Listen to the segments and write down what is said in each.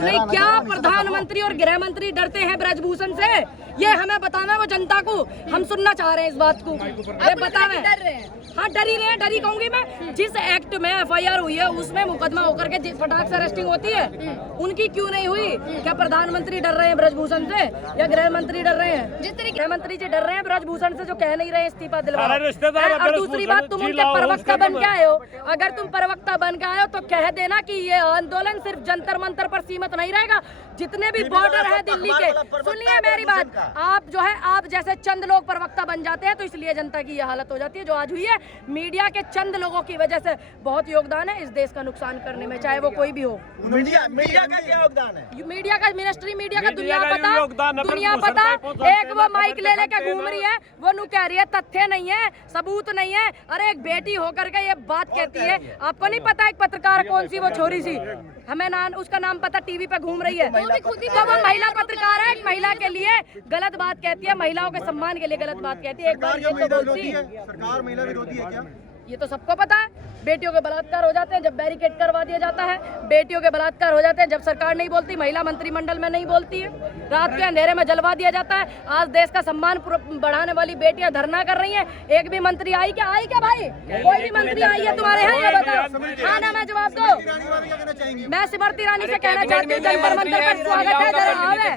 नहीं, क्या प्रधानमंत्री और गृह मंत्री डरते हैं ब्रजभूषण से? ये हमें बताना है, वो जनता को हम सुनना चाह रहे हैं इस बात को। ये बतावे डर रहे हैं। हाँ, डरी रहे हैं, डरी कहूंगी मैं। जिस एक्ट में FIR हुई है उसमें मुकदमा होकर के फटाक से अरेस्टिंग होती है, उनकी क्यों नहीं हुई? क्या प्रधानमंत्री डर रहे हैं ब्रजभूषण से या गृह मंत्री डर रहे हैं? जिस तरीके गृह मंत्री जी डर रहे हैं ब्रजभूषण से, जो कह नहीं रहे इस्तीफा दिलवाओ। और दूसरी बात, तुम उनके प्रवक्ता बन के आए हो। अगर तुम प्रवक्ता बन के आए हो तो कह देना कि ये आंदोलन सिर्फ जंतर मंतर पर सीमित नहीं रहेगा। जितने भी बॉर्डर है दिल्ली के, सुनिए मेरी बात, आप जो है आप जैसे चंद लोग प्रवक्ता बन जाते हैं तो इसलिए जनता की ये हालत हो जाती है जो आज हुई है। मीडिया के चंद लोगों की वजह से बहुत योगदान है इस देश का नुकसान करने में, चाहे वो कोई भी हो। मीडिया का क्या योगदान है? मीडिया का, मिनिस्ट्री मीडिया का दुनिया पता। एक वो माइक ले लेके घूम रही है, वो नु कह रही है तथ्य नहीं है, सबूत नहीं है। अरे एक बेटी होकर के ये बात कहती है, आपको नहीं पता एक पत्रकार कौन सी वो छोरी सी, हमें उसका नाम पता, टीवी पे घूम रही है, तो वो महिला पत्रकार है, एक महिला के लिए गलत बात कहती है, महिलाओं के सम्मान के लिए गलत बात कहती है। एक बार ये तो बोलती, सरकार महिला विरोधी है क्या? ये तो सबको पता है। बेटियों के बलात्कार हो जाते हैं जब बैरिकेड करवा दिया जाता है, बेटियों के बलात्कार हो जाते हैं जब सरकार नहीं बोलती, महिला मंत्रिमंडल में नहीं बोलती है, रात के अंधेरे में जलवा दिया जाता है। आज देश का सम्मान बढ़ाने वाली बेटियां धरना कर रही हैं। एक भी मंत्री आई क्या भाई? कोई भी मंत्री आई है तुम्हारे यहाँ? ये बताओ। हाँ ना, मैं जवाब दो। मैं स्मृति ईरानी से कहना चाहती हूँ, जंतर मंतर पर स्वागत है, जरा आवे।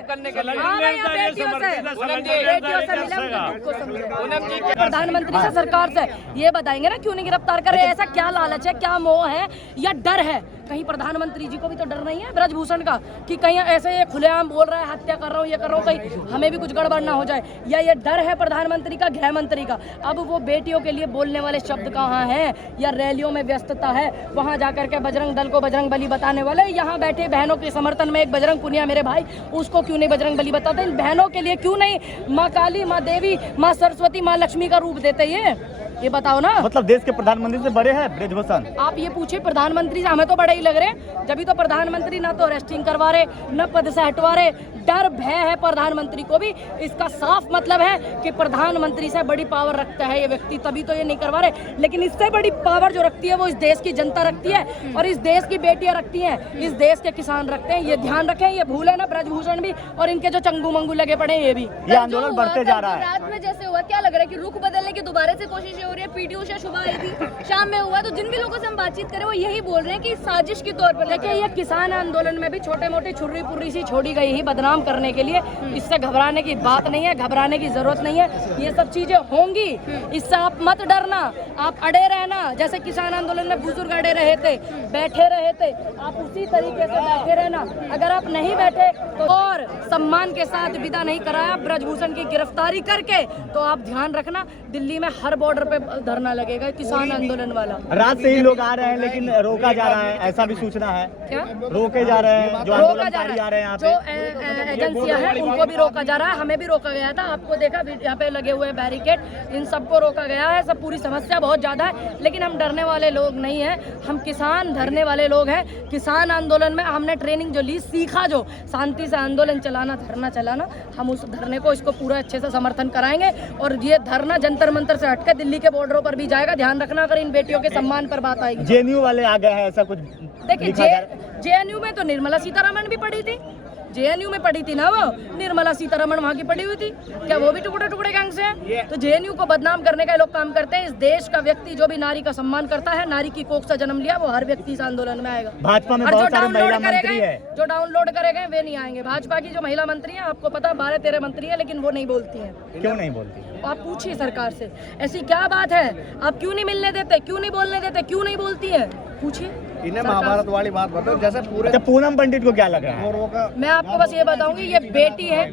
प्रधानमंत्री से, सरकार से ये बताएंगे ना क्यों नहीं गिरफ्तार कर रहे? ऐसा क्या लालच है, क्या मोह है या डर है? कहीं प्रधानमंत्री जी को भी तो डर नहीं है ब्रजभूषण का कि कहीं ऐसे ये खुलेआम बोल रहा है हत्या कर रहा हूँ, ये कर रहा हूँ, कहीं हमें भी कुछ गड़बड़ ना हो जाए? या ये डर है प्रधानमंत्री का, गृह मंत्री का? अब वो बेटियों के लिए बोलने वाले शब्द कहाँ हैं? या रैलियों में व्यस्तता है, वहाँ जाकर के बजरंग दल को बजरंग बली बताने वाले? यहाँ बैठे बहनों के समर्थन में एक बजरंग पुनिया मेरे भाई, उसको क्यों नहीं बजरंग बली बताते? इन बहनों के लिए क्यों नहीं माँ काली, माँ देवी, माँ सरस्वती, माँ लक्ष्मी का रूप देते? ये बताओ ना। मतलब देश के प्रधानमंत्री से बड़े हैं ब्रजभूषण? आप ये पूछिए प्रधानमंत्री से, हमें तो बड़े ही लग रहे। जब भी तो प्रधानमंत्री ना तो अरेस्टिंग करवा रहे, न पद से हटवा रहे। डर भय है प्रधानमंत्री को भी। इसका साफ मतलब है कि प्रधानमंत्री से बड़ी पावर रखता है ये व्यक्ति, तभी तो ये नहीं करवा रहे। लेकिन इससे बड़ी पावर जो रखती है वो इस देश की जनता रखती है और इस देश की बेटियां रखती हैं, इस देश के किसान रखते हैं। ये ध्यान रखें, ये भूले ना ब्रजभूषण भी और इनके जो चंगू मंगू लगे पड़े ये भी। ये आंदोलन बढ़ते जा रहा है। रात में जैसे हुआ, क्या लग रहा है कि रुख बदलने की दोबारा से कोशिश हो रही है? पीटी उषा सुबह आई थी, शाम में हुआ, तो जिन भी लोगों से हम बातचीत करें वो यही बोल रहे हैं कि साजिश के तौर पर। देखिए, ये किसान आंदोलन में भी छोटे मोटे छुर्री पुर्री सी छोड़ी गई ही बदनाम करने के लिए। इससे घबराने की बात नहीं है, घबराने की जरूरत नहीं है। ये सब चीजें होंगी, इससे आप मत डरना, आप अड़े रहना। जैसे किसान आंदोलन में बुजुर्ग अड़े रहे थे, बैठे रहे थे, आप उसी तरीके से बैठे रहना। अगर आप नहीं बैठे तो और सम्मान के साथ विदा नहीं कराया ब्रजभूषण की गिरफ्तारी करके, तो आप ध्यान रखना दिल्ली में हर बॉर्डर पे धरना लगेगा किसान आंदोलन वाला। रात से ही लोग आ रहे हैं लेकिन रोका जा रहा है, ऐसा भी सूचना है। क्या रोके जा रहे हैं? जो आंदोलनकारी आ रहे हैं यहाँ जो एजेंसियां हैं उनको भी रोका जा रहा है, हमें भी रोका गया था। आपको देखा यहाँ पे लगे हुए बैरिकेड, इन सबको रोका गया है। सब पूरी समस्या बहुत ज्यादा है, लेकिन हम डरने वाले लोग नहीं हैं। हम किसान धरने वाले लोग हैं। किसान आंदोलन में हमने ट्रेनिंग जो ली, सीखा जो शांति से आंदोलन चलाना, धरना चलाना, हम उस धरने को इसको पूरा अच्छे से समर्थन कराएंगे। और ये धरना जंतर मंतर से हटकर दिल्ली के बॉर्डरों पर भी जाएगा। ध्यान रखना अगर इन बेटियों के सम्मान पर बात आएगी। JNU वाले आ गए हैं, ऐसा कुछ देखिए, JNU में तो निर्मला सीतारमण भी पढ़ी थी, JNU में पढ़ी थी ना वो, निर्मला सीतारमण वहाँ की पढ़ी हुई थी। क्या वो भी टुकड़े टुकड़े गैंग से हैं? तो JNU को बदनाम करने का लोग काम करते हैं। इस देश का व्यक्ति जो भी नारी का सम्मान करता है, नारी की कोख से जन्म लिया, वो हर व्यक्ति इस आंदोलन में आएगा। भाजपा में बहुत सारे महिला मंत्री है, जो डाउनलोड करेंगे वे नहीं आएंगे। भाजपा की जो महिला मंत्री है, आपको पता 12-13 मंत्री है, लेकिन वो नहीं बोलती है। क्यों नहीं बोलती? आप पूछिए सरकार से, ऐसी क्या बात है? आप क्यों नहीं मिलने देते, क्यों नहीं बोलने देते, क्यों नहीं बोलती है? पूछिए। इन्हें महाभारत वाली बात बताओ, जैसे पूरे पूनम पंडित को क्या लगा है? मैं आपको बस ये बताऊंगी, ये बेटी है,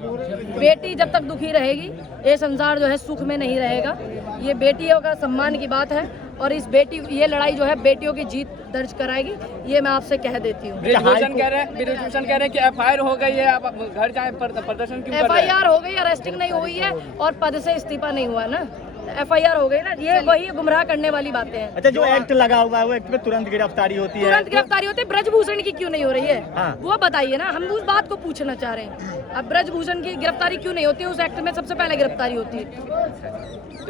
बेटी जब तक दुखी रहेगी ये संसार जो है सुख में नहीं रहेगा। ये बेटियों का सम्मान की बात है और इस बेटी, ये लड़ाई जो है बेटियों की जीत दर्ज कराएगी, ये मैं आपसे कह देती हूँ। ब्रजभूषण कह रहे हैं कि FIR हो गई है, आप घर जाए, प्रदर्शन क्यों कर रहे हैं? FIR हो गई, अरेस्टिंग नहीं हुई है और पद से इस्तीफा नहीं हुआ ना, FIR हो गई ना। ये वही गुमराह करने वाली बातें हैं। अच्छा, जो एक्ट लगा हुआ है वो एक्ट में तुरंत गिरफ्तारी होती है, तुरंत गिरफ्तारी होती है। ब्रजभूषण की क्यों नहीं हो रही है? हाँ। वो बताइए ना, हम उस बात को पूछना चाह रहे हैं। अब ब्रजभूषण की गिरफ्तारी क्यों नहीं होती है? उस एक्ट में सबसे पहले गिरफ्तारी होती है।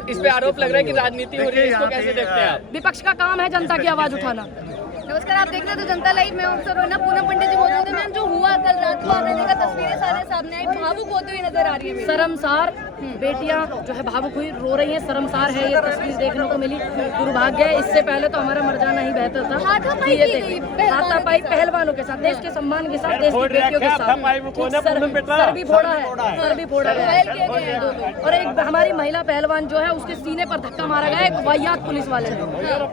इस पे आरोप लग रहा है कि राजनीति हो रही है, इसको कैसे देखते हैं आप? विपक्ष का काम है जनता की आवाज उठाना। नमस्कार, आप देख रहे हो तो जनता लाइव में पूनम पंडित जी मौजूद है। मैम, जो हुआ कल सामने आई, भावुक होते हुए नजर आ रही है। शर्मसार बेटियां जो है भावुक हुई रो रही हैं, शर्मसार है ये तस्वीर देखने को मिली। दुर्भाग्य है, इससे पहले तो हमारा मर जाना ही बेहतर था। हाथापाई कि ये की देख- गई हाथापाई पहलवानों के साथ, देश के सम्मान के साथ, देश की बेटियों के साथ सर भी फोड़ा है, सर भी फोड़ा गया घायल किए गए हैं। है। और एक हमारी महिला पहलवान जो है उसके सीने पर धक्का मारा गया, एक वाहियात पुलिस वाले ने,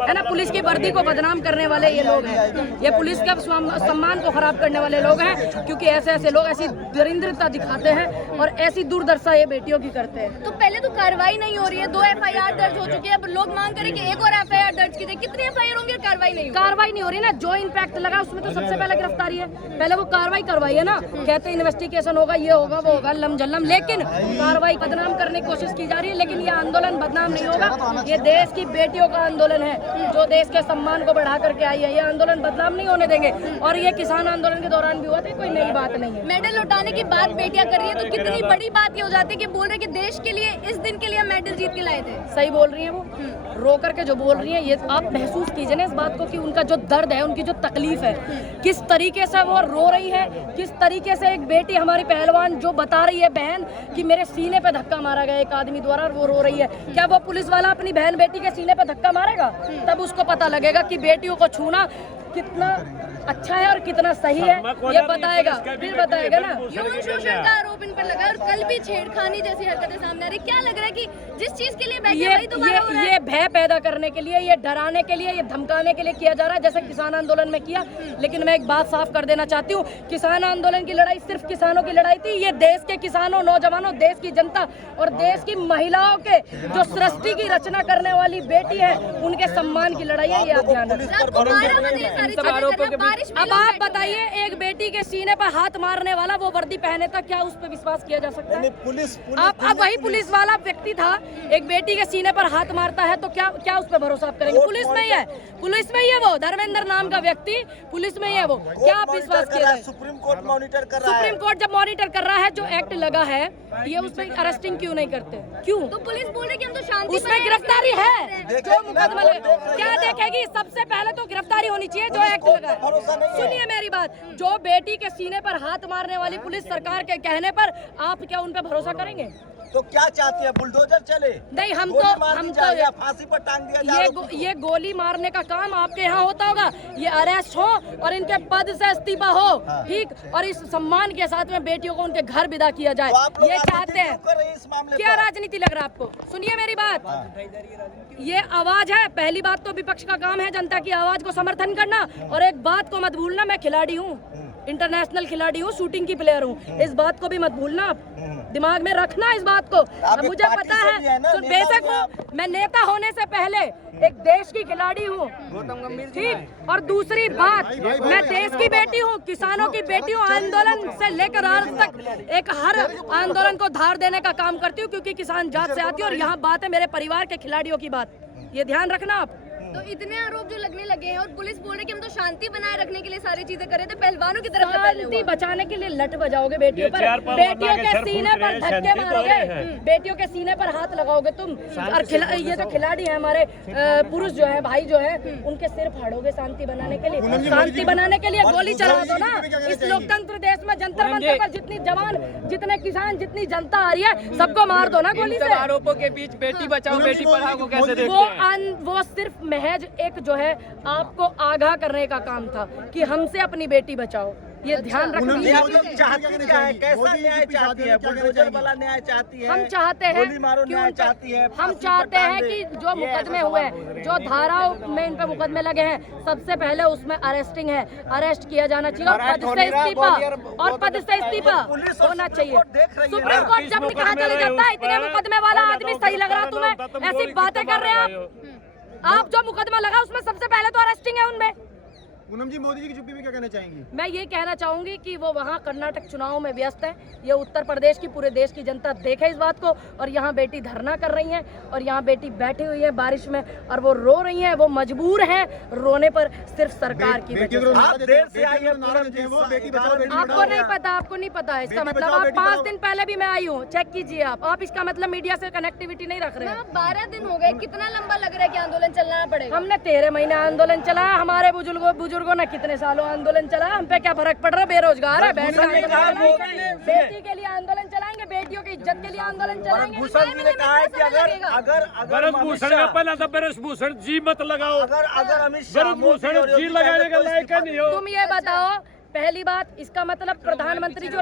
है ना। पुलिस की वर्दी को बदनाम करने वाले ये लोग हैं, ये पुलिस के सम्मान को खराब करने वाले लोग हैं, क्योंकि ऐसे ऐसे लोग ऐसी दरिंद्रता दिखाते हैं और ऐसी दुर्दशा ये बेटियों की करते हैं। तो पहले तो कार्रवाई नहीं हो रही है, 2 FIR दर्ज हो चुकी है, अब लोग मांग करें कि एक और FIR दर्ज की जाए। कितनी FIR होंगी और कार्रवाई नहीं होगी? कार्रवाई नहीं हो रही ना, जो इम्पैक्ट लगा उसमें तो सबसे पहले गिरफ्तारी है, पहले वो कार्रवाई करवाइए ना। कहते इन्वेस्टिगेशन होगा, ये होगा, वो होगा, लम झल्लम, लेकिन कार्रवाई बदनाम करने की कोशिश की जा रही है। लेकिन ये आंदोलन बदनाम नहीं होगा, ये देश की बेटियों का आंदोलन है जो देश के सम्मान को बढ़ा करके आई है। ये आंदोलन बदनाम नहीं होने देंगे, और ये किसान आंदोलन के दौरान भी हुआ था, कोई नई बात नहीं है। मेडल लौटाने की बात बेटियां कर रही है, तो कितनी बड़ी बात ये हो जाती है कि बोल रहे कि देश के लिए इस दिन के लिए मेडल जीत के लाए थे। सही बोल रही है वो, रो करके जो बोल रही है, ये आप महसूस कीजिए ना इस बात को कि उनका जो दर्द है, उनकी जो तकलीफ है, किस तरीके से वो रो रही है, किस तरीके से एक बेटी हमारी पहलवान जो बता रही है बहन कि मेरे सीने पे धक्का मारा गया एक आदमी द्वारा, और वो रो रही है। क्या वो पुलिस वाला अपनी बहन बेटी के सीने पे धक्का मारेगा? तब उसको पता लगेगा कि बेटियों को छूना कितना अच्छा है और कितना सही है, ये बताएगा, फिर बताएगा ना। यौन शोषण का आरोप इन पर लगा है और कल भी छेड़खानी जैसी हरकतें सामने आ रही। क्या लग रहा है कि जिस चीज के लिए बैठे वही दोबारा हो रहा है? ये भय पैदा करने के लिए, ये डराने के लिए, ये धमकाने के लिए किया जा रहा है, जैसे किसान आंदोलन में किया। लेकिन मैं एक बात साफ कर देना चाहती हूँ, किसान आंदोलन की लड़ाई सिर्फ किसानों की लड़ाई थी। ये देश के किसानों, नौजवानों, देश की जनता और देश की महिलाओं के जो सृष्टि की रचना करने वाली बेटी है, उनके सम्मान की लड़ाई है। ये आप ध्यान रखें। रात को 12 बजे ये सारी चीजें कर रहे हैं, बारिश में अब लोग आप बैठे बताइए, एक बेटी के सीने पर हाथ मारने वाला वो वर्दी पहने था, क्या उस पर विश्वास किया जा सकता है? आप अब वही पुलिस वाला व्यक्ति था, एक बेटी के सीने पर हाथ मारता है, तो क्या उस पर भरोसा आप करेंगे? पुलिस में ही है, पुलिस में ही है वो, धर्मेंद्र नाम का व्यक्ति पुलिस में ही है वो, क्या आप विश्वास किए? सुप्रीम कोर्ट मॉनिटर कर रहा है। सुप्रीम कोर्ट जब मॉनिटर कर रहा है, जो एक्ट लगा है, ये उस पर अरेस्टिंग क्यों नहीं करते? क्यों? तो पुलिस बोल रही है कि हम तो शांति उसमें बनाए गिरफ्तारी रखने है, के लिए जो मुकदमा लगा, क्या देखेगी? सबसे पहले तो गिरफ्तारी होनी चाहिए जो एक्ट लगा है। सुनिए मेरी बात, जो बेटी के सीने पर हाथ मारने वाली पुलिस सरकार के कहने पर आप क्या उन पर भरोसा करेंगे? तो क्या चाहती है, बुलडोजर चले? नहीं, हम गोली तो या फांसी पर टांग दिया जाए? ये गोली मारने का काम आपके यहाँ होता होगा, ये अरेस्ट हो और इनके पद से इस्तीफा हो, ठीक, और इस सम्मान के साथ में बेटियों को उनके घर विदा किया जाए, तो आप लोग ये चाहते हैं। कर रहे हैं इस मामले क्या पर? राजनीति लग रहा है आपको? सुनिए मेरी बात, ये आवाज है। पहली बात तो विपक्ष का काम है जनता की आवाज को समर्थन करना, और एक बात को मत भूलना, मैं खिलाड़ी हूँ, इंटरनेशनल खिलाड़ी हूँ, शूटिंग की प्लेयर हूँ, इस बात को भी मत भूलना, आप दिमाग में रखना इस बात को। आप मुझे एक पता पार्टी से भी है ना, है, नेता बेशक से आप। हूँ, मैं नेता होने से पहले एक देश की खिलाड़ी हूँ, ठीक, और दूसरी बात, मैं देश की बेटी हूँ, किसानों की बेटी हूँ, आंदोलन से लेकर आज तक एक हर आंदोलन को धार देने का काम करती हूँ, क्योंकि किसान जात से आती हूँ, और यहाँ बात है मेरे परिवार के खिलाड़ियों की बात, ये ध्यान रखना आप। तो इतने आरोप जो लगने लगे हैं और पुलिस बोल रही है कि हम तो शांति बनाए रखने के लिए सारी चीजें कर रहे थे, पहलवानों की तरफ से पहले शांति हुआ। बचाने के लिए लट बजाओगे बेटियों पर, बेटियों के सीने पर धक्के मारोगे, बेटियों के सीने पर हाथ लगाओगे तुम, और ये जो खिलाड़ी है हमारे पुरुष जो है, भाई जो है, उनके सिर फाड़ोगे शांति बनाने के लिए। शांति बनाने के लिए गोली चला दो ना। इस लोकतंत्र देश में जंतर मंतर पर जितनी जवान, जितने किसान, जितनी जनता आ रही है, सबको मार दो ना गोली से। आरोपों के बीच बेटी बचाओ बेटी पढ़ाओ को कैसे देखते हैं? वो सिर्फ महज एक जो है आपको आगाह करने का काम था कि हमसे अपनी बेटी बचाओ, ये ध्यान रखना। आप लोग चाहती क्या है, कैसा न्याय चाहती है? बुलडोजर वाला न्याय चाहती है? हम चाहते हैं, गोली मारो न्याय चाहती है? हम चाहते हैं कि जो मुकदमे हुए हैं, जो धाराओं में इन पे मुकदमे लगे हैं, सबसे पहले उसमें अरेस्टिंग है, अरेस्ट किया जाना चाहिए, और पद से इस्तीफा, और पद से इस्तीफा होना चाहिए। सुप्रीम कोर्ट जब कहा चले जाता है, इतने मुकदमे वाला आदमी सही लग रहा तुम्हें, ऐसी बातें कर रहे हैं आप जो मुकदमा लगा उसमें सबसे पहले तो अरेस्टिंग है उनमें। पूनम जी, मोदी जी की चुप्पी में क्या कहना चाहेंगी? मैं ये कहना चाहूंगी कि वो वहाँ कर्नाटक चुनाव में व्यस्त है, ये उत्तर प्रदेश की, पूरे देश की जनता देखे इस बात को, और यहाँ बेटी धरना कर रही है, और यहाँ बेटी बैठी हुई है बारिश में, और वो रो रही है, वो मजबूर है रोने पर, सिर्फ सरकार की वजह से। आप देर से आई है, आपको नहीं पता, आपको नहीं पता है इसका मतलब। आप 5 दिन पहले भी मैं आई हूँ, चेक कीजिए आप इसका मतलब मीडिया से कनेक्टिविटी नहीं रख रहे हैं। 12 दिन हो गए, कितना लंबा लग रहा है कि आंदोलन चलना पड़ेगा? हमने 13 महीने आंदोलन चलाया, हमारे बुजुर्गों बुजुर्गों ने कितने सालों आंदोलन चला, हम पे क्या फर्क पड़ रहा है? बेरोजगार है, बैठ के बेटी के लिए आंदोलन चलाएंगे, बेटियों की इज्जत के लिए आंदोलन चलाएंगे। भूषण जी ने कहा है कि अगर भूषण का पहला था ब्रज भूषण जी मत लगाओ, अगर अमित शाह भूषण जी लगाने का लायक नहीं हो। तुम ये बताओ, पहली बात, इसका मतलब प्रधानमंत्री जो